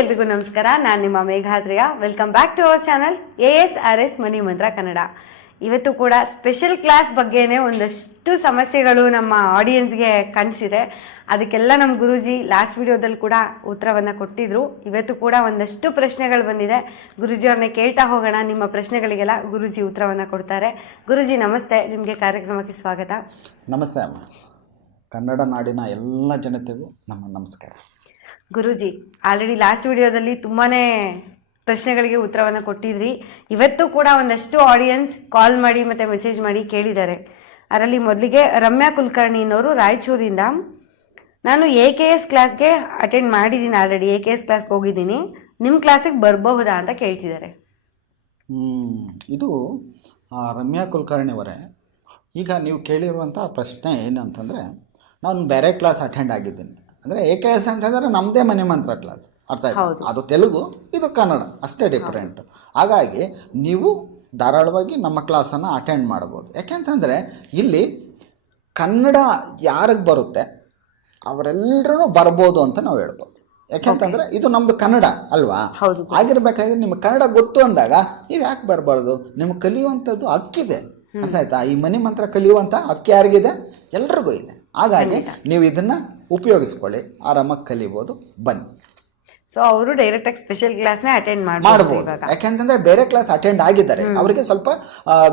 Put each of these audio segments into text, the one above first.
ಎಲ್ರಿಗೂ ನಮಸ್ಕಾರ. ನಾನು ನಿಮ್ಮ ಮೇಘಾದ್ರಿಯ. Welcome back to our channel A S R S money Mantra Kannada. ಇವತ್ತು ಕೂಡ ಸ್ಪೆಷಲ್ ಕ್ಲಾಸ್ ಬಗ್ಗೆನೇ ಒಂದಷ್ಟು ಸಮಸ್ಯೆಗಳು ನಮ್ಮ ಆಡಿಯನ್ಸ್ಗೆ ಕಾಣಿಸಿದೆ. ಅದಕ್ಕೆಲ್ಲ ನಮ್ಮ ಗುರೂಜಿ ಲಾಸ್ಟ್ ವಿಡಿಯೋದಲ್ಲಿ ಕೂಡ ಉತ್ತರವನ್ನು ಕೊಟ್ಟಿದ್ರು. ಇವತ್ತು ಕೂಡ ಒಂದಷ್ಟು ಪ್ರಶ್ನೆಗಳು ಬಂದಿದೆ. ಗುರುಜಿ ಅವ್ರನ್ನ ಕೇಳ್ತಾ ಹೋಗೋಣ. ನಿಮ್ಮ ಪ್ರಶ್ನೆಗಳಿಗೆಲ್ಲ ಗುರುಜಿ ಉತ್ತರವನ್ನು ಕೊಡ್ತಾರೆ. ಗುರುಜಿ, ನಮಸ್ತೆ. ನಿಮಗೆ ಕಾರ್ಯಕ್ರಮಕ್ಕೆ ಸ್ವಾಗತ. ನಮಸ್ತೆ ಅಮ್ಮ. ಕನ್ನಡ ನಾಡಿನ ಎಲ್ಲ ಜನತೆಗೂ ನಮ್ಮ ನಮಸ್ಕಾರ. ಗುರೂಜಿ ಆಲ್ರೆಡಿ ಲಾಸ್ಟ್ ವಿಡಿಯೋದಲ್ಲಿ ತುಂಬಾ ಪ್ರಶ್ನೆಗಳಿಗೆ ಉತ್ತರವನ್ನು ಕೊಟ್ಟಿದ್ರಿ. ಇವತ್ತು ಕೂಡ ಒಂದಷ್ಟು ಆಡಿಯನ್ಸ್ ಕಾಲ್ ಮಾಡಿ ಮತ್ತು ಮೆಸೇಜ್ ಮಾಡಿ ಕೇಳಿದ್ದಾರೆ. ಅದರಲ್ಲಿ ಮೊದಲಿಗೆ ರಮ್ಯಾ ಕುಲಕರ್ಣಿನವರು ರಾಯಚೂರಿಂದ, ನಾನು ಎ ಕೆ ಎಸ್ ಕ್ಲಾಸ್ಗೆ ಅಟೆಂಡ್ ಮಾಡಿದ್ದೀನಿ ಆಲ್ರೆಡಿ ಎ ಕೆ ಎಸ್ ಕ್ಲಾಸ್ಗೆ ಹೋಗಿದ್ದೀನಿ. ನಿಮ್ಮ ಕ್ಲಾಸಿಗೆ ಬರಬಹುದಾ ಅಂತ ಕೇಳ್ತಿದ್ದಾರೆ. ಇದು ರಮ್ಯಾ ಕುಲಕರ್ಣಿ ಅವರೇ ಈಗ ನೀವು ಕೇಳಿರುವಂಥ ಪ್ರಶ್ನೆ ಏನು ಅಂತಂದರೆ ನಾನು ಬೇರೆ ಕ್ಲಾಸ್ ಅಟೆಂಡ್ ಆಗಿದ್ದೀನಿ. ಅಂದರೆ ಎ ಕೆ ಎಸ್ ಅಂತಂದರೆ ನಮ್ಮದೇ ಮನೆ ಮಂತ್ರ ಕ್ಲಾಸ್ ಅರ್ಥ ಆಯ್ತಾ? ಅದು ತೆಲುಗು ಇದು ಕನ್ನಡ ಅಷ್ಟೇ ಡಿಫ್ರೆಂಟ್ ಹಾಗಾಗಿ ನೀವು ಧಾರಾಳವಾಗಿ ನಮ್ಮ ಕ್ಲಾಸನ್ನು ಅಟೆಂಡ್ ಮಾಡ್ಬೋದು ಯಾಕೆಂತಂದರೆ ಇಲ್ಲಿ ಕನ್ನಡ ಯಾರಿಗೆ ಬರುತ್ತೆ ಅವರೆಲ್ಲರೂ ಬರ್ಬೋದು ಅಂತ ನಾವು ಹೇಳ್ಬೋದು. ಯಾಕೆಂತಂದರೆ ಇದು ನಮ್ಮದು ಕನ್ನಡ ಅಲ್ವಾ? ಹೌದು. ಆಗಿರ್ಬೇಕಾದ್ರೆ ನಿಮ್ಗೆ ಕನ್ನಡ ಗೊತ್ತು ಅಂದಾಗ ನೀವು ಯಾಕೆ ಬರಬಾರ್ದು? ನಿಮ್ಗೆ ಕಲಿಯುವಂಥದ್ದು ಹಕ್ಕಿದೆ. ಅರ್ಥ ಆಯ್ತಾ? ಈ ಮನೆ ಮಂತ್ರ ಕಲಿಯುವಂಥ ಹಕ್ಕಿ ಯಾರಿಗಿದೆ? ಎಲ್ರಿಗೂ ಇದೆ. ಹಾಗಾಗಿ ನೀವು ಇದನ್ನು ಉಪಯೋಗಿಸ್ಕೊಳ್ಳಿ. ಆರಾಮಾಗಿ ಕಲಿಬೋದು. ಬನ್ನಿ. ಸೊ ಅವರು ಡೈರೆಕ್ಟ್ ಆಗಿ ಸ್ಪೆಷಲ್ ಕ್ಲಾಸ್ನೇ ಅಟೆಂಡ್ ಇವಾಗ. ಯಾಕೆಂತಂದ್ರೆ ಬೇರೆ ಕ್ಲಾಸ್ ಅಟೆಂಡ್ ಆಗಿದ್ದಾರೆ. ಅವರಿಗೆ ಸ್ವಲ್ಪ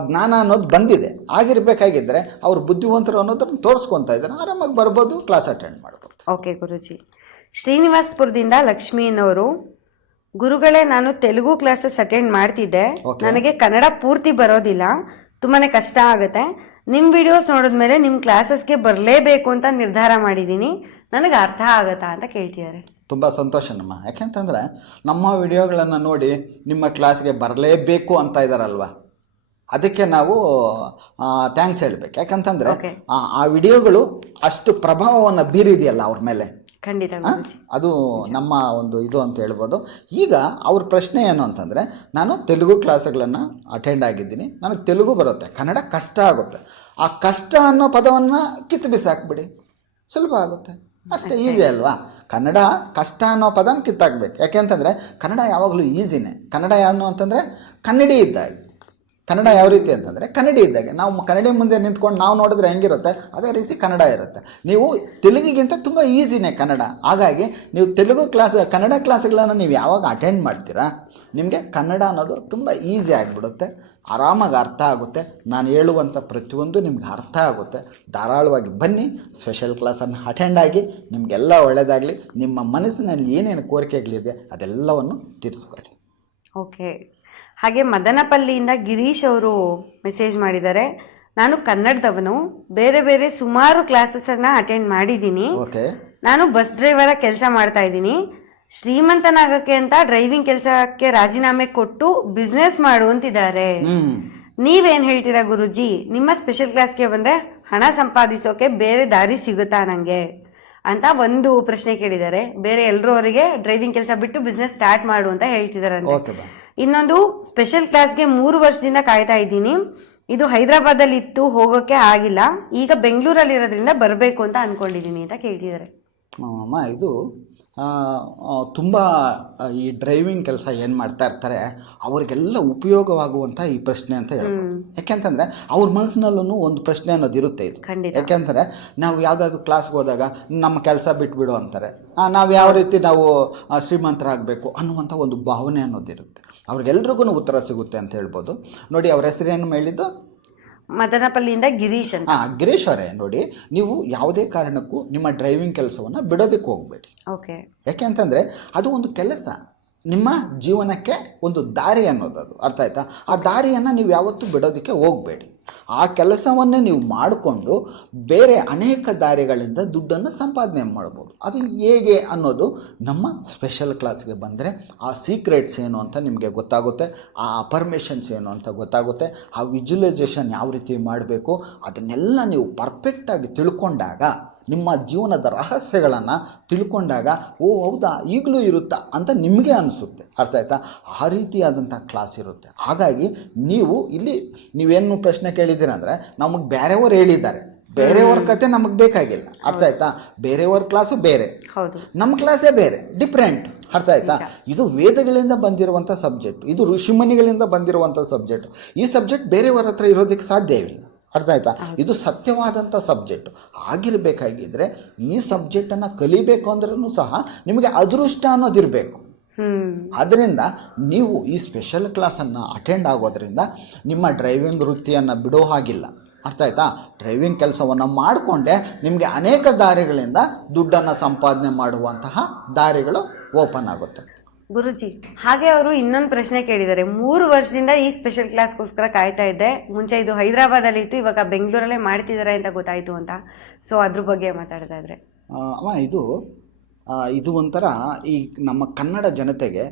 ಜ್ಞಾನ ಅನ್ನೋದು ಬಂದಿದೆ. ಆಗಿರ್ಬೇಕಾಗಿದ್ದರೆ ಅವ್ರು ಬುದ್ಧಿವಂತರು ಅನ್ನೋದನ್ನ ತೋರಿಸ್ಕೊತಾ ಇದ್ದಾರೆ. ಆರಾಮಾಗಿ ಬರ್ಬೋದು ಕ್ಲಾಸ್ ಅಟೆಂಡ್ ಮಾಡ್ಬೋದು. ಓಕೆ ಗುರುಜಿ. ಶ್ರೀನಿವಾಸ್ಪುರದಿಂದ ಲಕ್ಷ್ಮೀನವರು ಗುರುಗಳೇ ನಾನು ತೆಲುಗು ಕ್ಲಾಸಸ್ ಅಟೆಂಡ್ ಮಾಡ್ತಿದ್ದೆ. ನನಗೆ ಕನ್ನಡ ಪೂರ್ತಿ ಬರೋದಿಲ್ಲ. ತುಂಬಾನೇ ಕಷ್ಟ ಆಗುತ್ತೆ. ನಿಮ್ಮ ವಿಡಿಯೋಸ್ ನೋಡಿದ್ಮೇಲೆ ನಿಮ್ಮ ಕ್ಲಾಸಸ್ಗೆ ಬರಲೇಬೇಕು ಅಂತ ನಿರ್ಧಾರ ಮಾಡಿದ್ದೀನಿ ನನಗೆ ಅರ್ಥ ಆಗತ್ತಾ ಅಂತ ಕೇಳ್ತಿದ್ದಾರೆ ತುಂಬ ಸಂತೋಷ ನಮ್ಮ. ಯಾಕೆಂತಂದರೆ ನಮ್ಮ ವಿಡಿಯೋಗಳನ್ನು ನೋಡಿ ನಿಮ್ಮ ಕ್ಲಾಸ್ಗೆ ಬರಲೇಬೇಕು ಅಂತ ಇದ್ದಾರಲ್ವ ಅದಕ್ಕೆ ನಾವು ಥ್ಯಾಂಕ್ಸ್ ಹೇಳ್ಬೇಕು. ಯಾಕಂತಂದರೆ ಆ ವಿಡಿಯೋಗಳು ಅಷ್ಟು ಪ್ರಭಾವವನ್ನು ಬೀರಿದೆಯಲ್ಲ ಅವ್ರ ಮೇಲೆ. ಖಂಡಿತ ಅದು ನಮ್ಮ ಒಂದು ಇದು ಅಂತ ಹೇಳ್ಬೋದು. ಈಗ ಅವ್ರ ಪ್ರಶ್ನೆ ಏನು ಅಂತಂದರೆ ನಾನು ತೆಲುಗು ಕ್ಲಾಸ್ಗಳನ್ನು ಅಟೆಂಡ್ ಆಗಿದ್ದೀನಿ. ನನಗೆ ತೆಲುಗು ಬರುತ್ತೆ. ಕನ್ನಡ ಕಷ್ಟ ಆಗುತ್ತೆ. ಆ ಕಷ್ಟ ಅನ್ನೋ ಪದವನ್ನು ಕಿತ್ತು ಬಿಸಾಕ್ಬಿಡಿ. ಸುಲಭ ಆಗುತ್ತೆ. ಅಷ್ಟೇ ಈಸಿ ಅಲ್ವಾ? ಕನ್ನಡ ಕಷ್ಟ ಅನ್ನೋ ಪದನ ಕಿತ್ತಾಕ್ಬೇಕು. ಯಾಕೆಂತಂದರೆ ಕನ್ನಡ ಯಾವಾಗಲೂ ಈಸಿನೇ. ಕನ್ನಡ ಏನು ಅಂತಂದರೆ ಕನ್ನಡಿ ಇದ್ದಾಗೆ. ಕನ್ನಡ ಯಾವ ರೀತಿ ಅಂತಂದರೆ ಕನ್ನಡಿ ಇದ್ದಾಗೆ. ನಾವು ಕನ್ನಡಿ ಮುಂದೆ ನಿಂತ್ಕೊಂಡು ನಾವು ನೋಡಿದ್ರೆ ಹೆಂಗಿರುತ್ತೆ? ಅದೇ ರೀತಿ ಕನ್ನಡ ಇರುತ್ತೆ. ನೀವು ತೆಲುಗಿಗಿಂತ ತುಂಬ ಈಸಿನೇ ಕನ್ನಡ. ಹಾಗಾಗಿ ನೀವು ತೆಲುಗು ಕ್ಲಾಸ್, ಕನ್ನಡ ಕ್ಲಾಸ್ಗಳನ್ನು ನೀವು ಯಾವಾಗ ಅಟೆಂಡ್ ಮಾಡ್ತೀರಾ, ನಿಮಗೆ ಕನ್ನಡ ಅನ್ನೋದು ತುಂಬ ಈಸಿ ಆಗಿಬಿಡುತ್ತೆ. ಆರಾಮಾಗಿ ಅರ್ಥ ಆಗುತ್ತೆ. ನಾನು ಹೇಳುವಂಥ ಪ್ರತಿಯೊಂದು ನಿಮ್ಗೆ ಅರ್ಥ ಆಗುತ್ತೆ. ಧಾರಾಳವಾಗಿ ಬನ್ನಿ ಸ್ಪೆಷಲ್ ಕ್ಲಾಸನ್ನು ಅಟೆಂಡ್ ಆಗಿ ನಿಮಗೆಲ್ಲ ಒಳ್ಳೆಯದಾಗಲಿ ನಿಮ್ಮ ಮನಸ್ಸಿನಲ್ಲಿ ಏನೇನು ಕೋರಿಕೆಗಳಿದೆ ಅದೆಲ್ಲವನ್ನು ತೀರಿಸ್ಕೊಳ್ಳಿ. ಓಕೆ ಹಾಗೆ ಮದನಪಲ್ಲಿಯಿಂದ ಗಿರೀಶ್ ಅವರು ಮೆಸೇಜ್ ಮಾಡಿದ್ದಾರೆ. ನಾನು ಕನ್ನಡದವನು ಬೇರೆ ಬೇರೆ ಸುಮಾರು ಕ್ಲಾಸಸನ್ನು ಅಟೆಂಡ್ ಮಾಡಿದ್ದೀನಿ. ನಾನು ಬಸ್ ಡ್ರೈವರ ಕೆಲಸ ಮಾಡ್ತಾ ಇದ್ದೀನಿ. ಶ್ರೀಮಂತನಾಗಕ್ಕೆ ಅಂತ ಡ್ರೈವಿಂಗ್ ಕೆಲಸಕ್ಕೆ ರಾಜೀನಾಮೆ ಕೊಟ್ಟು ಬಿಸ್ನೆಸ್ ಮಾಡು ಅಂತಿದ್ದಾರೆ. ಹ್ಞೂ ನೀವೇನ್ ಹೇಳ್ತೀರಾ ಗುರುಜಿ? ನಿಮ್ಮ ಸ್ಪೆಷಲ್ ಕ್ಲಾಸ್ಗೆ ಬಂದ್ರೆ ಹಣ ಸಂಪಾದಿಸೋಕೆ ಬೇರೆ ದಾರಿ ಸಿಗುತ್ತಾ ನಂಗೆ? ಅಂತ ಒಂದು ಪ್ರಶ್ನೆ ಕೇಳಿದ್ದಾರೆ. ಬೇರೆ ಎಲ್ಲರೂ ಅವರಿಗೆ ಡ್ರೈವಿಂಗ್ ಕೆಲಸ ಬಿಟ್ಟು ಬಿಸ್ನೆಸ್ ಸ್ಟಾರ್ಟ್ ಮಾಡು ಅಂತ ಬಾ. ಇನ್ನೊಂದು ಸ್ಪೆಷಲ್ ಕ್ಲಾಸ್ಗೆ ಮೂರು ವರ್ಷದಿಂದ ಕಾಯ್ತಾ ಇದ್ದೀನಿ. ಇದು ಹೈದರಾಬಾದಲ್ಲಿ ಇತ್ತು ಹೋಗೋಕೆ ಆಗಿಲ್ಲ. ಈಗ ಬೆಂಗಳೂರಲ್ಲಿ ಇರೋದ್ರಿಂದ ಬರಬೇಕು ಅಂತ ಅನ್ಕೊಂಡಿದ್ದೀನಿ ಅಂತ ಕೇಳ್ತಿದ್ದಾರೆ. ಇದು ತುಂಬ ಈ ಡ್ರೈವಿಂಗ್ ಕೆಲಸ ಏನು ಮಾಡ್ತಾ ಇರ್ತಾರೆ ಅವರಿಗೆಲ್ಲ ಉಪಯೋಗವಾಗುವಂಥ ಈ ಪ್ರಶ್ನೆ ಅಂತ ಹೇಳ್ಬೋದು. ಯಾಕೆಂತಂದರೆ ಅವ್ರ ಮನಸ್ಸಿನಲ್ಲೂ ಒಂದು ಪ್ರಶ್ನೆ ಅನ್ನೋದು ಇರುತ್ತೆ ಇದು. ಯಾಕೆಂತಂದರೆ ಯಾಕೆಂದರೆ ನಾವು ಯಾವುದಾದ್ರು ಕ್ಲಾಸ್ಗೆ ಹೋದಾಗ ನಮ್ಮ ಕೆಲಸ ಬಿಟ್ಬಿಡು ಅಂತಾರೆ. ನಾವು ಯಾವ ರೀತಿ ನಾವು ಶ್ರೀಮಂತರಾಗಬೇಕು ಅನ್ನುವಂಥ ಒಂದು ಭಾವನೆ ಅನ್ನೋದಿರುತ್ತೆ ಅವ್ರಿಗೆಲ್ರಿಗೂ ಉತ್ತರ ಸಿಗುತ್ತೆ ಅಂತ ಹೇಳ್ಬೋದು. ನೋಡಿ ಅವ್ರ ಹೆಸರೇನು ಹೇಳಿದ್ದು? ಮದನಪಲ್ಲಿಯಿಂದ ಗಿರೀಶ್ ಅಂತ. ಹಾಂ ಗಿರೀಶ್ ಅವರೇ ನೋಡಿ ನೀವು ಯಾವುದೇ ಕಾರಣಕ್ಕೂ ನಿಮ್ಮ ಡ್ರೈವಿಂಗ್ ಕೆಲಸವನ್ನು ಬಿಡೋದಕ್ಕೆ ಹೋಗಬೇಡಿ. ಓಕೆ. ಯಾಕೆ ಅಂತಂದರೆ ಅದು ಒಂದು ಕೆಲಸ. ನಿಮ್ಮ ಜೀವನಕ್ಕೆ ಒಂದು ದಾರಿ ಅನ್ನೋದು ಅದು. ಅರ್ಥ ಆಯ್ತಾ? ಆ ದಾರಿಯನ್ನು ನೀವು ಯಾವತ್ತೂ ಬಿಡೋದಕ್ಕೆ ಹೋಗಬೇಡಿ. ಆ ಕೆಲಸವನ್ನೇ ನೀವು ಮಾಡಿಕೊಂಡು ಬೇರೆ ಅನೇಕ ದಾರಿಗಳಿಂದ ದುಡ್ಡನ್ನು ಸಂಪಾದನೆ ಮಾಡ್ಬೋದು. ಅದು ಹೇಗೆ ಅನ್ನೋದು ನಮ್ಮ ಸ್ಪೆಷಲ್ ಕ್ಲಾಸ್ಗೆ ಬಂದರೆ ಆ ಸೀಕ್ರೆಟ್ಸ್ ಏನು ಅಂತ ನಿಮಗೆ ಗೊತ್ತಾಗುತ್ತೆ, ಆ ಅಫರ್ಮೇಷನ್ಸ್ ಏನು ಅಂತ ಗೊತ್ತಾಗುತ್ತೆ, ಆ ವಿಜುಲೈಸೇಷನ್ ಯಾವ ರೀತಿ ಮಾಡಬೇಕು, ಅದನ್ನೆಲ್ಲ ನೀವು ಪರ್ಫೆಕ್ಟಾಗಿ ತಿಳ್ಕೊಂಡಾಗ ನಿಮ್ಮ ಜೀವನದ ರಹಸ್ಯಗಳನ್ನು ತಿಳ್ಕೊಂಡಾಗ ಓ ಹೌದಾ ಈಗಲೂ ಇರುತ್ತಾ ಅಂತ ನಿಮಗೆ ಅನಿಸುತ್ತೆ. ಅರ್ಥ ಆಯ್ತಾ? ಆ ರೀತಿಯಾದಂಥ ಕ್ಲಾಸ್ ಇರುತ್ತೆ. ಹಾಗಾಗಿ ನೀವು ಇಲ್ಲಿ ನೀವೇನು ಪ್ರಶ್ನೆ ಕೇಳಿದ್ದೀರಂದರೆ ನಮಗೆ ಬೇರೆಯವರು ಹೇಳಿದ್ದಾರೆ. ಬೇರೆಯವ್ರ ಕತೆ ನಮಗೆ ಬೇಕಾಗಿಲ್ಲ. ಅರ್ಥ ಆಯ್ತಾ? ಬೇರೆಯವ್ರ ಕ್ಲಾಸು ಬೇರೆ. ಹೌದು. ನಮ್ಮ ಕ್ಲಾಸೇ ಬೇರೆ ಡಿಫ್ರೆಂಟ್ ಅರ್ಥ ಆಯ್ತಾ? ಇದು ವೇದಗಳಿಂದ ಬಂದಿರುವಂಥ ಸಬ್ಜೆಕ್ಟ್ ಇದು ಋಷಿಮುನಿಗಳಿಂದ ಬಂದಿರುವಂಥ ಸಬ್ಜೆಕ್ಟ್ ಈ ಸಬ್ಜೆಕ್ಟ್ ಬೇರೆಯವರ ಹತ್ರ ಇರೋದಕ್ಕೆ ಸಾಧ್ಯವಿಲ್ಲ ಅರ್ಥ ಆಯ್ತಾ? ಇದು ಸತ್ಯವಾದಂಥ ಸಬ್ಜೆಕ್ಟ್ ಆಗಿರಬೇಕಾಗಿದ್ರೆ ಈ ಸಬ್ಜೆಕ್ಟನ್ನು ಕಲಿಬೇಕು ಅಂದ್ರೂ ಸಹ ನಿಮಗೆ ಅದೃಷ್ಟ ಅನ್ನೋದಿರಬೇಕು ಆದ್ದರಿಂದ ನೀವು ಈ ಸ್ಪೆಷಲ್ ಕ್ಲಾಸನ್ನು ಅಟೆಂಡ್ ಆಗೋದ್ರಿಂದ ನಿಮ್ಮ ಡ್ರೈವಿಂಗ್ ವೃತ್ತಿಯನ್ನು ಬಿಡೋ ಹಾಗಿಲ್ಲ. ಅರ್ಥ ಆಯ್ತಾ? ಡ್ರೈವಿಂಗ್ ಕೆಲಸವನ್ನು ಮಾಡಿಕೊಂಡೆ ನಿಮಗೆ ಅನೇಕ ದಾರಿಗಳಿಂದ ದುಡ್ಡನ್ನು ಸಂಪಾದನೆ ಮಾಡುವಂತಹ ದಾರಿಗಳು ಓಪನ್ ಆಗುತ್ತೆ. ಗುರುಜಿ ಹಾಗೆ ಅವರು ಇನ್ನೊಂದು ಪ್ರಶ್ನೆ ಕೇಳಿದ್ದಾರೆ. ಮೂರು ವರ್ಷದಿಂದ ಈ ಸ್ಪೆಷಲ್ ಕ್ಲಾಸ್ಗೋಸ್ಕರ ಕಾಯ್ತಾ ಇದ್ದೆ. ಮುಂಚೆ ಇದು ಹೈದರಾಬಾದಲ್ಲಿ ಇತ್ತು ಇವಾಗ ಬೆಂಗಳೂರಲ್ಲೇ ಮಾಡ್ತಿದ್ದಾರೆ ಅಂತ ಗೊತ್ತಾಯ್ತು ಅಂತ. ಸೊ ಅದ್ರ ಬಗ್ಗೆ ಮಾತಾಡ್ತಾ ಇದ್ರೆ. ಅಮ್ಮ ಇದು ಇದು ಒಂಥರ ಈ ನಮ್ಮ ಕನ್ನಡ ಜನತೆಗೆ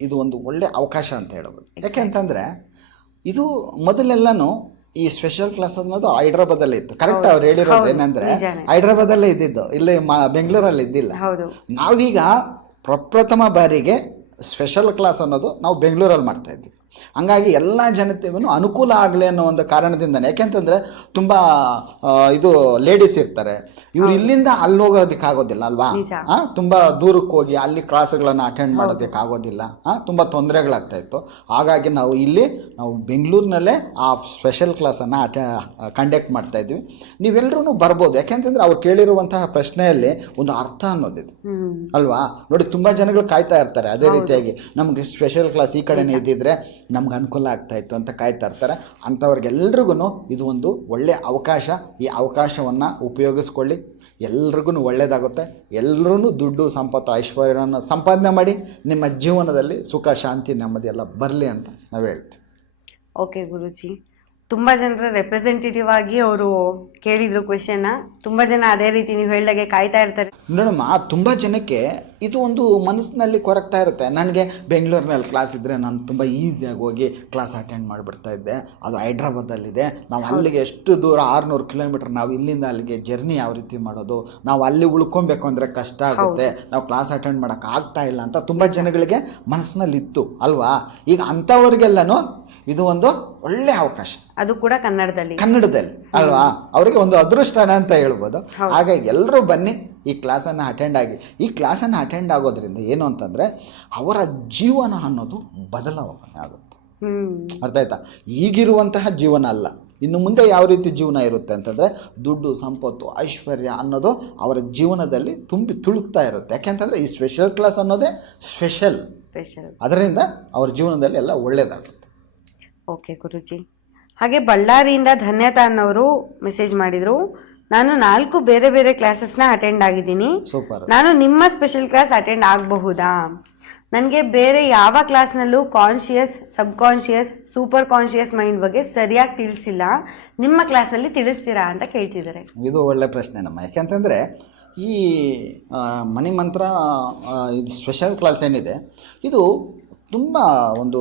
ಇದು ಒಂದು ಒಳ್ಳೆ ಅವಕಾಶ ಅಂತ ಹೇಳ್ಬೋದು. ಯಾಕೆ ಅಂತಂದರೆ ಇದು ಮೊದಲೆಲ್ಲನೂ ಈ ಸ್ಪೆಷಲ್ ಕ್ಲಾಸ್ ಅನ್ನೋದು ಹೈದ್ರಾಬಾದಲ್ಲೇ ಇತ್ತು. ಕರೆಕ್ಟ್ ಅವ್ರು ಹೇಳಿರೋದು ಏನಂದ್ರೆ. ಹೈದ್ರಾಬಾದಲ್ಲೇ ಇದ್ದಿದ್ದು. ಇಲ್ಲಿ ಬೆಂಗಳೂರಲ್ಲಿ ಇದ್ದಿಲ್ಲ ಹೌದು. ನಾವೀಗ ಪ್ರಪ್ರಥಮ ಬಾರಿಗೆ ಸ್ಪೆಷಲ್ ಕ್ಲಾಸ್ ಅನ್ನೋದು ನಾವು ಬೆಂಗಳೂರಲ್ಲಿ ಮಾಡ್ತಾ ಇದ್ವಿ ಹಂಗಾಗಿ ಎಲ್ಲ ಜನತೆಗೂ ಅನುಕೂಲ ಆಗಲಿ ಅನ್ನೋ ಒಂದು ಕಾರಣದಿಂದ ಯಾಕೆಂತಂದರೆ ತುಂಬ ಇದು ಲೇಡೀಸ್ ಇರ್ತಾರೆ. ಇವ್ರು ಇಲ್ಲಿಂದ ಅಲ್ಲಿ ಹೋಗೋದಕ್ಕೆ ಆಗೋದಿಲ್ಲ ಅಲ್ವಾ? ಹಾಂ ತುಂಬ ದೂರಕ್ಕೆ ಹೋಗಿ ಅಲ್ಲಿ ಕ್ಲಾಸ್ಗಳನ್ನು ಅಟೆಂಡ್ ಮಾಡೋದಕ್ಕೆ ಆಗೋದಿಲ್ಲ. ಆ, ತುಂಬ ತೊಂದರೆಗಳಾಗ್ತಾ ಇತ್ತು. ಹಾಗಾಗಿ ನಾವು ಇಲ್ಲಿ ನಾವು ಬೆಂಗಳೂರಿನಲ್ಲೇ ಆ ಸ್ಪೆಷಲ್ ಕ್ಲಾಸನ್ನು ಅಟೆ ಕಂಡಕ್ಟ್ ಮಾಡ್ತಾ ಇದ್ವಿ. ನೀವೆಲ್ಲರೂ ಬರ್ಬೋದು. ಯಾಕೆಂತಂದ್ರೆ ಅವ್ರು ಕೇಳಿರುವಂತಹ ಪ್ರಶ್ನೆಯಲ್ಲಿ ಒಂದು ಅರ್ಥ ಅನ್ನೋದಿದೆ ಅಲ್ವಾ? ನೋಡಿ ತುಂಬಾ ಜನಗಳು ಕಾಯ್ತಾ ಇರ್ತಾರೆ ಅದೇ ರೀತಿಯಾಗಿ. ನಮ್ಗೆ ಸ್ಪೆಷಲ್ ಕ್ಲಾಸ್ ಈ ಕಡೆನೇ ಇದ್ದಿದ್ರೆ ನಮ್ಗೆ ಅನುಕೂಲ ಆಗ್ತಾಯಿತ್ತು ಅಂತ ಕಾಯ್ತಾ ಇರ್ತಾರೆ. ಅಂಥವ್ರಿಗೆಲ್ರಿಗೂ ಇದು ಒಂದು ಒಳ್ಳೆಯ ಅವಕಾಶ. ಈ ಅವಕಾಶವನ್ನು ಉಪಯೋಗಿಸ್ಕೊಳ್ಳಿ. ಎಲ್ರಿಗೂ ಒಳ್ಳೆಯದಾಗುತ್ತೆ ಎಲ್ಲರೂ ದುಡ್ಡು, ಸಂಪತ್ತು ಐಶ್ವರ್ಯವನ್ನು ಸಂಪಾದನೆ ಮಾಡಿ ನಿಮ್ಮ ಜೀವನದಲ್ಲಿ ಸುಖ, ಶಾಂತಿ, ನೆಮ್ಮದಿ ಎಲ್ಲ ಬರಲಿ ಅಂತ ನಾವು ಹೇಳ್ತೀವಿ. ಓಕೆ ಗುರುಜಿ. ತುಂಬ ಜನರ ರೆಪ್ರೆಸೆಂಟೇಟಿವ್ ಆಗಿ ಅವರು ಕೇಳಿದ್ರು ಕ್ವೆಶನ್ನ ತುಂಬ ಜನ ಅದೇ ರೀತಿ ನೀವು ಹೇಳಿದಾಗೆ ಕಾಯ್ತಾ ಇರ್ತಾರೆ. ನೋಡಮ್ಮ ತುಂಬ ಜನಕ್ಕೆ ಇದು ಒಂದು ಮನಸ್ಸಿನಲ್ಲಿ ಕೊರಗ್ತಾ ಇರುತ್ತೆ. ನನಗೆ ಬೆಂಗಳೂರಿನಲ್ಲಿ ಕ್ಲಾಸ್ ಇದ್ದರೆ ನಾನು ತುಂಬ ಈಸಿಯಾಗಿ ಹೋಗಿ ಕ್ಲಾಸ್ ಅಟೆಂಡ್ ಮಾಡಿಬಿಡ್ತಾ ಇದ್ದೆ. ಅದು ಹೈದ್ರಾಬಾದಲ್ಲಿದೆ. ನಾವು ಅಲ್ಲಿಗೆ ಎಷ್ಟು ದೂರ ಆರುನೂರು ಕಿಲೋಮೀಟರ್ ನಾವು ಇಲ್ಲಿಂದ ಅಲ್ಲಿಗೆ ಜರ್ನಿ ಯಾವ ರೀತಿ ಮಾಡೋದು ನಾವು ಅಲ್ಲಿ ಉಳ್ಕೊಬೇಕು ಅಂದರೆ ಕಷ್ಟ ಆಗುತ್ತೆ. ನಾವು ಕ್ಲಾಸ್ ಅಟೆಂಡ್ ಮಾಡೋಕೆ ಆಗ್ತಾ ಇಲ್ಲ ಅಂತ ತುಂಬ ಜನಗಳಿಗೆ ಮನಸ್ಸಿನಲ್ಲಿ ಇತ್ತು ಅಲ್ವಾ? ಈಗ ಅಂಥವ್ರಿಗೆಲ್ಲನೂ ಇದು ಒಂದು ಒಳ್ಳೆಯ ಅವಕಾಶ. ಅದು ಕೂಡ ಕನ್ನಡದಲ್ಲಿ. ಕನ್ನಡದಲ್ಲಿ ಅಲ್ವಾ? ಅವರಿಗೆ ಒಂದು ಅದೃಷ್ಟನ ಅಂತ ಹೇಳ್ಬೋದು. ಹಾಗಾಗಿ ಎಲ್ಲರೂ ಬನ್ನಿ ಈ ಕ್ಲಾಸನ್ನು ಅಟೆಂಡ್ ಆಗಿ. ಈ ಕ್ಲಾಸನ್ನು ಅಟೆಂಡ್ ಆಗೋದ್ರಿಂದ ಏನು ಅಂತಂದರೆ ಅವರ ಜೀವನ ಅನ್ನೋದು ಬದಲಾವಣೆ ಆಗುತ್ತೆ. ಅರ್ಥ ಆಯ್ತಾ? ಈಗಿರುವಂತಹ ಜೀವನ ಅಲ್ಲ. ಇನ್ನು ಮುಂದೆ ಯಾವ ರೀತಿ ಜೀವನ ಇರುತ್ತೆ ಅಂತಂದರೆ ದುಡ್ಡು ಸಂಪತ್ತು ಐಶ್ವರ್ಯ ಅನ್ನೋದು ಅವರ ಜೀವನದಲ್ಲಿ ತುಂಬಿ ತುಳುಕ್ತಾ ಇರುತ್ತೆ. ಯಾಕೆಂತಂದರೆ ಈ ಸ್ಪೆಷಲ್ ಕ್ಲಾಸ್ ಅನ್ನೋದೇ ಸ್ಪೆಷಲ್ ಸ್ಪೆಷಲ್ ಅದರಿಂದ ಅವ್ರ ಜೀವನದಲ್ಲಿ ಎಲ್ಲ ಒಳ್ಳೆಯದಾಗುತ್ತೆ ಓಕೆ ಗುರುಜಿ. ಹಾಗೆ ಬಳ್ಳಾರಿಯಿಂದ ಧನ್ಯತಾ ಅನ್ನೋರು ಮೆಸೇಜ್ ಮಾಡಿದ್ರು. ನಾನು ನಾಲ್ಕು ಬೇರೆ ಬೇರೆ ಕ್ಲಾಸಸ್ನ ಅಟೆಂಡ್ ಆಗಿದ್ದೀನಿ. ಸೂಪರ್ ನಾನು ನಿಮ್ಮ ಸ್ಪೆಷಲ್ ಕ್ಲಾಸ್ ಅಟೆಂಡ್ ಆಗಬಹುದಾ? ನನಗೆ ಬೇರೆ ಯಾವ ಕ್ಲಾಸ್ನಲ್ಲೂ conscious subconscious super conscious mind ಬಗ್ಗೆ ಸರಿಯಾಗಿ ತಿಳಿಸಿಲ್ಲ. ನಿಮ್ಮ ಕ್ಲಾಸ್ನಲ್ಲಿ ತಿಳಿಸ್ತೀರಾ ಅಂತ ಕೇಳ್ತಿದ್ದಾರೆ. ಇದು ಒಳ್ಳೆ ಪ್ರಶ್ನೆ ನಮ್ಮ. ಯಾಕೆಂತಂದರೆ ಈ ಮನಿ ಮಂತ್ರ ಇದು ಸ್ಪೆಷಲ್ ಕ್ಲಾಸ್ ಏನಿದೆ ಇದು ತುಂಬ ಒಂದು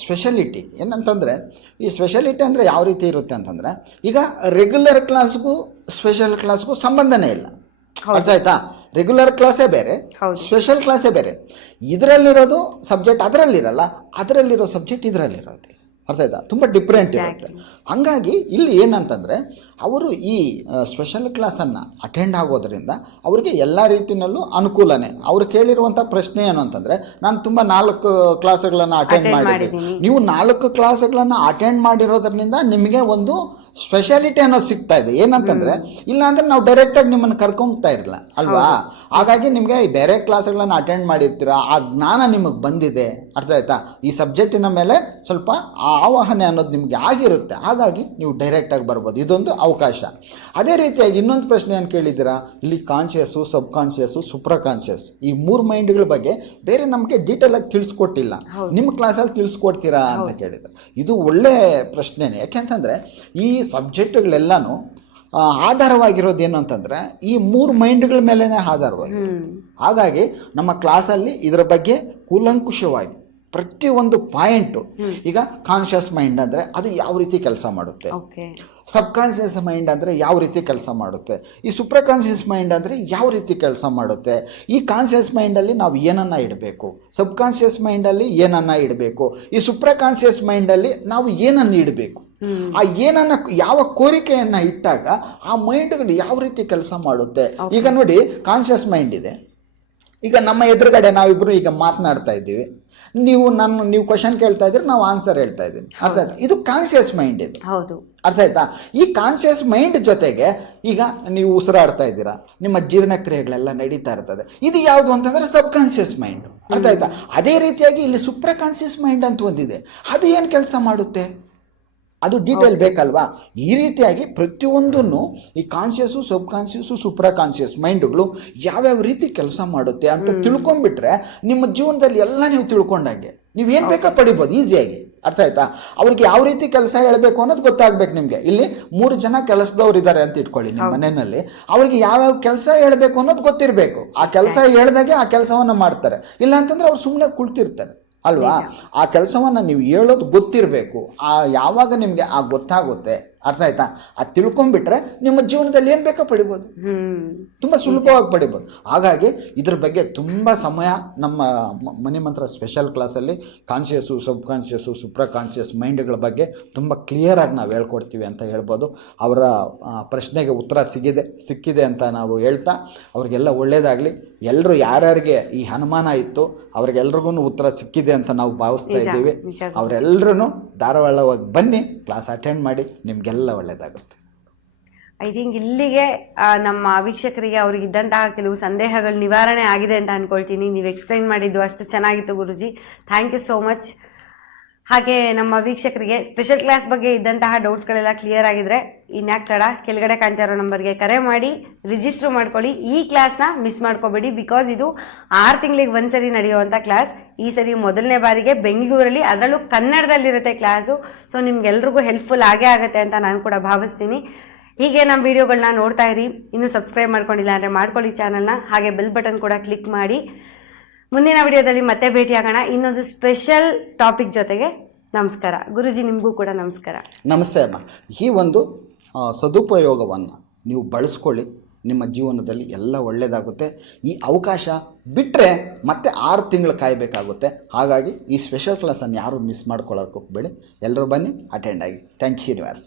ಸ್ಪೆಷಲಿಟಿ ಏನಂತಂದರೆ ಈ ಸ್ಪೆಷಲಿಟಿ ಅಂದರೆ ಯಾವ ರೀತಿ ಇರುತ್ತೆ ಅಂತಂದರೆ ಈಗ ರೆಗ್ಯುಲರ್ ಕ್ಲಾಸ್ಗೂ ಸ್ಪೆಷಲ್ ಕ್ಲಾಸ್ಗೂ ಸಂಬಂಧನೇ ಇಲ್ಲ. ಅರ್ಥ ಆಯ್ತಾ? ರೆಗ್ಯುಲರ್ ಕ್ಲಾಸೇ ಬೇರೆ ಸ್ಪೆಷಲ್ ಕ್ಲಾಸೇ ಬೇರೆ. ಇದರಲ್ಲಿರೋದು ಸಬ್ಜೆಕ್ಟ್ ಅದರಲ್ಲಿರಲ್ಲ ಅದರಲ್ಲಿರೋ ಸಬ್ಜೆಕ್ಟ್ ಇದರಲ್ಲಿರೋದು. ಅರ್ಥ ಆಯ್ತಾ? ತುಂಬ ಡಿಫ್ರೆಂಟ್ ಇರುತ್ತೆ. ಹಾಗಾಗಿ ಇಲ್ಲಿ ಏನಂತಂದರೆ ಅವರು ಈ ಸ್ಪೆಷಲ್ ಕ್ಲಾಸನ್ನು ಅಟೆಂಡ್ ಆಗೋದ್ರಿಂದ ಅವರಿಗೆ ಎಲ್ಲ ರೀತಿಯಲ್ಲೂ ಅನುಕೂಲನೇ. ಅವ್ರು ಕೇಳಿರುವಂಥ ಪ್ರಶ್ನೆ ಏನು ಅಂತಂದರೆ ನಾನು ತುಂಬ ನಾಲ್ಕು ಕ್ಲಾಸ್ಗಳನ್ನು ಅಟೆಂಡ್ ಮಾಡಿದ್ದೀನಿ. ನೀವು ನಾಲ್ಕು ಕ್ಲಾಸ್ಗಳನ್ನು ಅಟೆಂಡ್ ಮಾಡಿರೋದ್ರಿಂದ ನಿಮಗೆ ಒಂದು ಸ್ಪೆಷಾಲಿಟಿ ಅನ್ನೋದು ಸಿಗ್ತಾ ಇದೆ. ಏನಂತಂದ್ರೆ ಇಲ್ಲ ಅಂದ್ರೆ ನಾವು ಡೈರೆಕ್ಟಾಗಿ ನಿಮ್ಮನ್ನು ಕರ್ಕೊಂಡ್ತಾ ಇರಲಿಲ್ಲ ಅಲ್ವಾ? ಹಾಗಾಗಿ ನಿಮಗೆ ಈ ಡೈರೆಕ್ಟ್ ಕ್ಲಾಸ್ಗಳನ್ನು ಅಟೆಂಡ್ ಮಾಡಿರ್ತೀರಾ? ಆ ಜ್ಞಾನ ನಿಮಗೆ ಬಂದಿದೆ. ಅರ್ಥ ಆಯ್ತಾ? ಈ ಸಬ್ಜೆಕ್ಟಿನ ಮೇಲೆ ಸ್ವಲ್ಪ ಆವಾಹನೆ ಅನ್ನೋದು ನಿಮಗೆ ಆಗಿರುತ್ತೆ. ಹಾಗಾಗಿ ನೀವು ಡೈರೆಕ್ಟಾಗಿ ಬರ್ಬೋದು. ಇದೊಂದು ಅವಕಾಶ. ಅದೇ ರೀತಿಯಾಗಿ ಇನ್ನೊಂದು ಪ್ರಶ್ನೆ ಏನು ಕೇಳಿದ್ದೀರಾ? ಇಲ್ಲಿ ಕಾನ್ಷಿಯಸ್ಸು ಸಬ್ ಕಾನ್ಷಿಯಸ್ಸು ಸುಪ್ರ ಕಾನ್ಷಿಯಸ್ ಈ ಮೂರು ಮೈಂಡ್ಗಳ ಬಗ್ಗೆ ಬೇರೆ ನಮಗೆ ಡೀಟೇಲ್ ಆಗಿ ತಿಳಿಸ್ಕೊಟ್ಟಿಲ್ಲ. ನಿಮ್ಮ ಕ್ಲಾಸಲ್ಲಿ ತಿಳಿಸ್ಕೊಡ್ತೀರಾ ಅಂತ ಕೇಳಿದ್ರು. ಇದು ಒಳ್ಳೆ ಪ್ರಶ್ನೆನೇ. ಯಾಕೆಂತಂದರೆ ಈ ಸಬ್ಜೆಕ್ಟ್ಗಳೆಲ್ಲನೂ ಆಧಾರವಾಗಿರೋದು ಏನು ಅಂತಂದರೆ ಈ ಮೂರು ಮೈಂಡ್ಗಳ ಮೇಲೇ ಆಧಾರವಾಗಿ ಹಾಗಾಗಿ ನಮ್ಮ ಕ್ಲಾಸಲ್ಲಿ ಇದರ ಬಗ್ಗೆ ಕೂಲಂಕುಷವಾಗಿ ಪ್ರತಿಯೊಂದು ಪಾಯಿಂಟು ಈಗ ಕಾನ್ಷಿಯಸ್ ಮೈಂಡ್ ಅಂದರೆ ಅದು ಯಾವ ರೀತಿ ಕೆಲಸ ಮಾಡುತ್ತೆ? ಸಬ್ ಕಾನ್ಷಿಯಸ್ ಮೈಂಡ್ ಅಂದರೆ ಯಾವ ರೀತಿ ಕೆಲಸ ಮಾಡುತ್ತೆ? ಈ ಸೂಪರ್ ಕಾನ್ಷಿಯಸ್ ಮೈಂಡ್ ಅಂದರೆ ಯಾವ ರೀತಿ ಕೆಲಸ ಮಾಡುತ್ತೆ? ಈ ಕಾನ್ಷಿಯಸ್ ಮೈಂಡಲ್ಲಿ ನಾವು ಏನನ್ನು ಇಡಬೇಕು? ಸಬ್ ಕಾನ್ಷಿಯಸ್ ಮೈಂಡಲ್ಲಿ ಏನನ್ನು ಇಡಬೇಕು? ಈ ಸೂಪರ್ ಕಾನ್ಷಿಯಸ್ ಮೈಂಡಲ್ಲಿ ನಾವು ಏನನ್ನು ಇಡಬೇಕು? ಆ ಏನನ್ನ ಯಾವ ಕೋರಿಕೆಯನ್ನು ಇಟ್ಟಾಗ ಆ ಮೈಂಡ್ಗಳು ಯಾವ ರೀತಿ ಕೆಲಸ ಮಾಡುತ್ತೆ? ಈಗ ನೋಡಿ ಕಾನ್ಷಿಯಸ್ ಮೈಂಡ್ ಇದೆ. ಈಗ ನಮ್ಮ ಎದುರುಗಡೆ ನಾವಿಬ್ರು ಈಗ ಮಾತನಾಡ್ತಾ ಇದ್ದೀವಿ. ನೀವು ನನ್ನ ನೀವು ಕ್ವಶನ್ ಕೇಳ್ತಾ ಇದ್ರೆ ನಾವು ಆನ್ಸರ್ ಹೇಳ್ತಾ ಇದ್ದೀನಿ ಅರ್ಥ ಆಯ್ತಾ? ಇದು ಕಾನ್ಸಿಯಸ್ ಮೈಂಡ್ ಇದು. ಹೌದು. ಅರ್ಥ ಆಯ್ತಾ? ಈ ಕಾನ್ಸಿಯಸ್ ಮೈಂಡ್ ಜೊತೆಗೆ ಈಗ ನೀವು ಉಸಿರಾಡ್ತಾ ಇದ್ದೀರಾ ನಿಮ್ಮ ಜೀರ್ಣಕ್ರಿಯೆಗಳೆಲ್ಲ ನಡೀತಾ ಇರ್ತದೆ. ಇದು ಯಾವುದು ಅಂತಂದ್ರೆ ಸಬ್ ಕಾನ್ಸಿಯಸ್ ಮೈಂಡ್ ಅರ್ಥ ಆಯ್ತಾ? ಅದೇ ರೀತಿಯಾಗಿ ಇಲ್ಲಿ ಸುಪ್ರ ಕಾನ್ಸಿಯಸ್ ಮೈಂಡ್ ಅಂತ ಒಂದಿದೆ. ಅದು ಏನು ಕೆಲಸ ಮಾಡುತ್ತೆ? ಅದು ಡೀಟೇಲ್ ಬೇಕಲ್ವಾ? ಈ ರೀತಿಯಾಗಿ ಪ್ರತಿಯೊಂದನ್ನು ಈ ಕಾನ್ಷಿಯಸ್ಸು ಸಬ್ ಕಾನ್ಷಿಯಸ್ಸು ಸೂಪರ್ ಕಾನ್ಷಿಯಸ್ ಮೈಂಡ್ಗಳು ಯಾವ್ಯಾವ ರೀತಿ ಕೆಲಸ ಮಾಡುತ್ತೆ ಅಂತ ತಿಳ್ಕೊಂಬಿಟ್ರೆ ನಿಮ್ಮ ಜೀವನದಲ್ಲಿ ಎಲ್ಲ ನೀವು ತಿಳ್ಕೊಂಡಂಗೆ. ನೀವು ಏನು ಬೇಕಾ ಪಡಿಬೋದು ಈಸಿಯಾಗಿ ಅರ್ಥ ಆಯ್ತಾ? ಅವ್ರಿಗೆ ಯಾವ ರೀತಿ ಕೆಲಸ ಹೇಳಬೇಕು ಅನ್ನೋದು ಗೊತ್ತಾಗ್ಬೇಕು ನಿಮಗೆ. ಇಲ್ಲಿ ಮೂರು ಜನ ಕೆಲಸದವ್ರು ಇದ್ದಾರೆ ಅಂತ ಇಟ್ಕೊಳ್ಳಿ ನಿಮ್ಮ ಮನೆಯಲ್ಲಿ. ಅವ್ರಿಗೆ ಯಾವ್ಯಾವ ಕೆಲಸ ಹೇಳಬೇಕು ಅನ್ನೋದು ಗೊತ್ತಿರಬೇಕು. ಆ ಕೆಲಸ ಹೇಳ್ದಾಗೆ ಆ ಕೆಲಸವನ್ನ ಮಾಡ್ತಾರೆ. ಇಲ್ಲ ಅಂತಂದ್ರೆ ಅವ್ರು ಸುಮ್ಮನೆ ಕುಳ್ತಿರ್ತಾರೆ. ಅಲ್ವಾ? ಆ ಕೆಲಸವನ್ನ ನೀವು ಹೇಳೋದು ಗೊತ್ತಿರಬೇಕು. ಆ ಯಾವಾಗ ನಿಮಗೆ ಆ ಗೊತ್ತಾಗುತ್ತೆ? ಅರ್ಥ ಆಯ್ತಾ? ಅದು ತಿಳ್ಕೊಂಡ್ಬಿಟ್ರೆ ನಿಮ್ಮ ಜೀವನದಲ್ಲಿ ಏನು ಬೇಕೋ ಪಡಿಬೋದು. ತುಂಬ ಸುಲಭವಾಗಿ ಪಡಿಬೋದು. ಹಾಗಾಗಿ ಇದ್ರ ಬಗ್ಗೆ ತುಂಬ ಸಮಯ ನಮ್ಮ ಮನೆ ಮಂತ್ರ ಸ್ಪೆಷಲ್ ಕ್ಲಾಸಲ್ಲಿ ಕಾನ್ಷಿಯಸ್ಸು ಸಬ್ ಕಾನ್ಷಿಯಸ್ಸು ಸುಪ್ರ ಕಾನ್ಷಿಯಸ್ ಮೈಂಡ್ಗಳ ಬಗ್ಗೆ ತುಂಬ ಕ್ಲಿಯರಾಗಿ ನಾವು ಹೇಳ್ಕೊಡ್ತೀವಿ ಅಂತ ಹೇಳ್ಬೋದು. ಅವರ ಪ್ರಶ್ನೆಗೆ ಉತ್ತರ ಸಿಗಿದೆ ಸಿಕ್ಕಿದೆ ಅಂತ ನಾವು ಹೇಳ್ತಾ ಅವ್ರಿಗೆಲ್ಲ ಒಳ್ಳೆಯದಾಗಲಿ ಎಲ್ಲರೂ ಯಾರ್ಯಾರಿಗೆ ಈ ಅನುಮಾನ ಇತ್ತು ಅವ್ರಿಗೆಲ್ರಿಗೂ ಉತ್ತರ ಸಿಕ್ಕಿದೆ ಅಂತ ನಾವು ಭಾವಿಸ್ತಾ ಇದ್ದೀವಿ. ಅವರೆಲ್ಲರೂ ಧಾರಾವಾಳವಾಗಿ ಬನ್ನಿ ಕ್ಲಾಸ್ ಅಟೆಂಡ್ ಮಾಡಿ ನಿಮಗೆಲ್ಲ ಒಳ್ಳೆಯದಾಗುತ್ತೆ ಐ ಥಿಂಕ್ ಇಲ್ಲಿಗೆ ನಮ್ಮ ವೀಕ್ಷಕರಿಗೆ ಅವ್ರಿಗೆ ಇದ್ದಂತಹ ಕೆಲವು ಸಂದೇಹಗಳು ನಿವಾರಣೆ ಆಗಿದೆ ಅಂತ ಅನ್ಕೊಳ್ತೀನಿ. ನೀವು ಎಕ್ಸ್ಪ್ಲೈನ್ ಮಾಡಿದ್ದು ಅಷ್ಟು ಚೆನ್ನಾಗಿತ್ತು ಗುರುಜಿ. ಥ್ಯಾಂಕ್ ಯು ಸೋ ಮಚ್ ಹಾಗೆ ನಮ್ಮ ವೀಕ್ಷಕರಿಗೆ ಸ್ಪೆಷಲ್ ಕ್ಲಾಸ್ ಬಗ್ಗೆ ಇದ್ದಂತಹ ಡೌಟ್ಸ್ಗಳೆಲ್ಲ ಕ್ಲಿಯರ್ ಆಗಿದ್ರೆ ಇನ್ಯಾಕ್ ತಡ ಕೆಳಗಡೆ ಕಾಣ್ತಾ ಇರೋ ನಂಬರ್ಗೆ ಕರೆ ಮಾಡಿ ರಿಜಿಸ್ಟರ್ ಮಾಡ್ಕೊಳ್ಳಿ. ಈ ಕ್ಲಾಸ್ನ ಮಿಸ್ ಮಾಡ್ಕೋಬೇಡಿ ಬಿಕಾಸ್ ಇದು ಆರು ತಿಂಗಳಿಗೆ ಒಂದ್ಸರಿ ನಡೆಯುವಂಥ ಕ್ಲಾಸ್ ಈ ಸರಿ ಮೊದಲನೇ ಬಾರಿಗೆ ಬೆಂಗಳೂರಲ್ಲಿ, ಅದರಲ್ಲೂ ಕನ್ನಡದಲ್ಲಿರುತ್ತೆ ಕ್ಲಾಸು ಸೊ ನಿಮ್ಗೆಲ್ರಿಗೂ ಹೆಲ್ಪ್ಫುಲ್ ಆಗೇ ಆಗುತ್ತೆ ಅಂತ ನಾನು ಕೂಡ ಭಾವಿಸ್ತೀನಿ. ಹೀಗೆ ನಮ್ಮ ವಿಡಿಯೋಗಳನ್ನ ನೋಡ್ತಾ ಇರಿ. ಇನ್ನೂ ಸಬ್ಸ್ಕ್ರೈಬ್ ಮಾಡ್ಕೊಂಡಿಲ್ಲ ಅಂದರೆ ಮಾಡ್ಕೊಳ್ಳಿ ಚಾನಲ್ನ ಹಾಗೆ ಬೆಲ್ ಬಟನ್ ಕೂಡ ಕ್ಲಿಕ್ ಮಾಡಿ. ಮುಂದಿನ ವಿಡಿಯೋದಲ್ಲಿ ಮತ್ತೆ ಭೇಟಿಯಾಗೋಣ. ಇನ್ನೊಂದು ಸ್ಪೆಷಲ್ ಟಾಪಿಕ್ ಜೊತೆಗೆ ನಮಸ್ಕಾರ. ಗುರುಜಿ, ನಿಮಗೂ ಕೂಡ ನಮಸ್ಕಾರ. ನಮಸ್ತೆ ಅಮ್ಮ. ಈ ಒಂದು ಸದುಪಯೋಗವನ್ನು ನೀವು ಬಳಸ್ಕೊಳ್ಳಿ. ನಿಮ್ಮ ಜೀವನದಲ್ಲಿ ಎಲ್ಲ ಒಳ್ಳೆಯದಾಗುತ್ತೆ ಈ ಅವಕಾಶ ಬಿಟ್ಟರೆ ಮತ್ತೆ ಆರು ತಿಂಗಳು ಕಾಯಬೇಕಾಗುತ್ತೆ. ಹಾಗಾಗಿ ಈ ಸ್ಪೆಷಲ್ ಕ್ಲಾಸನ್ನು ಯಾರು ಮಿಸ್ ಮಾಡ್ಕೊಳ್ಳೋಕೆ ಹೋಗಬೇಡಿ. ಎಲ್ಲರೂ ಬನ್ನಿ ಅಟೆಂಡ್ ಆಗಿ. Thank you universe